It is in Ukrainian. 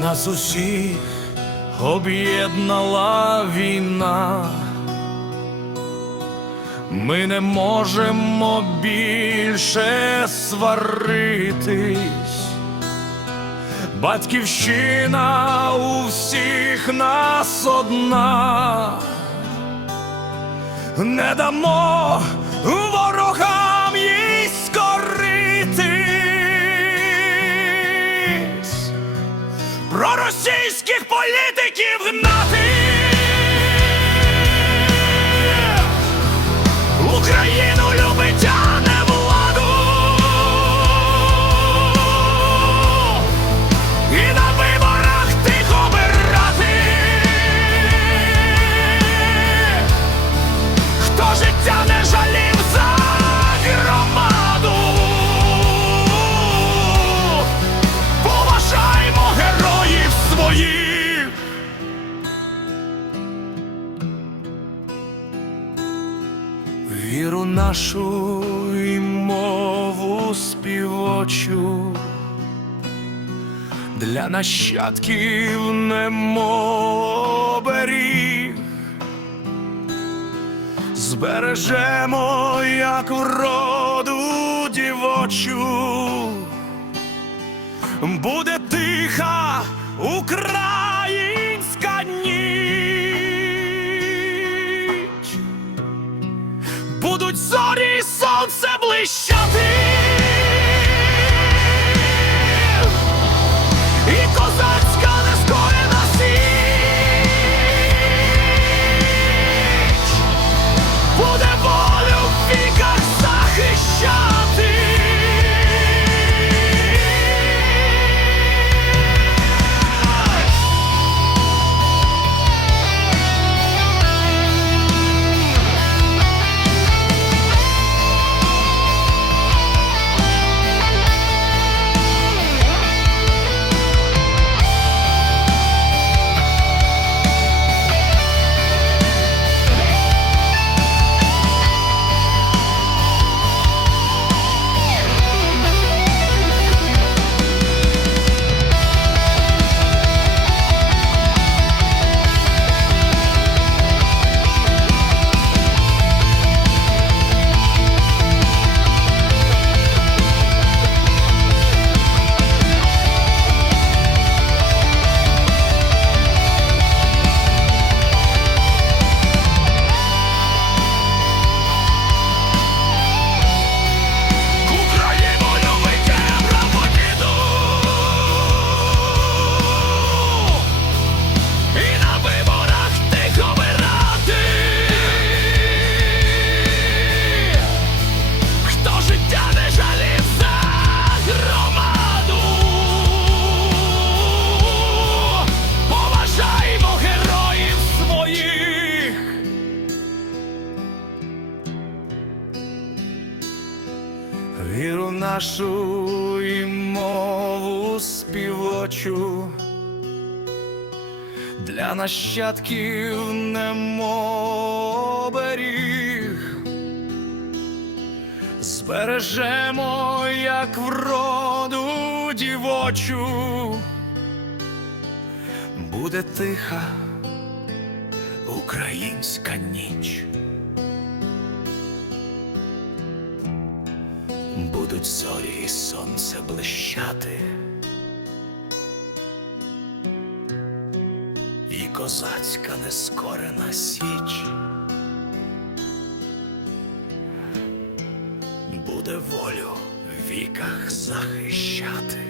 Нас усіх об'єднала війна. Ми не можемо більше сваритись. Батьківщина у всіх нас одна. Не дамо ворогам Проросійських політиків гнати. Віру нашу і мову співочу. Для нащадків немов оберіг. Збережемо, як вроду дівочу, буде тиха українська Віру нашу і мову співочу для нащадків немов оберіг. Збережемо, як вроду дівочу, буде тиха українська ніч. Будуть зорі і сонце блищати, і козацька нескорена січ буде волю в віках захищати.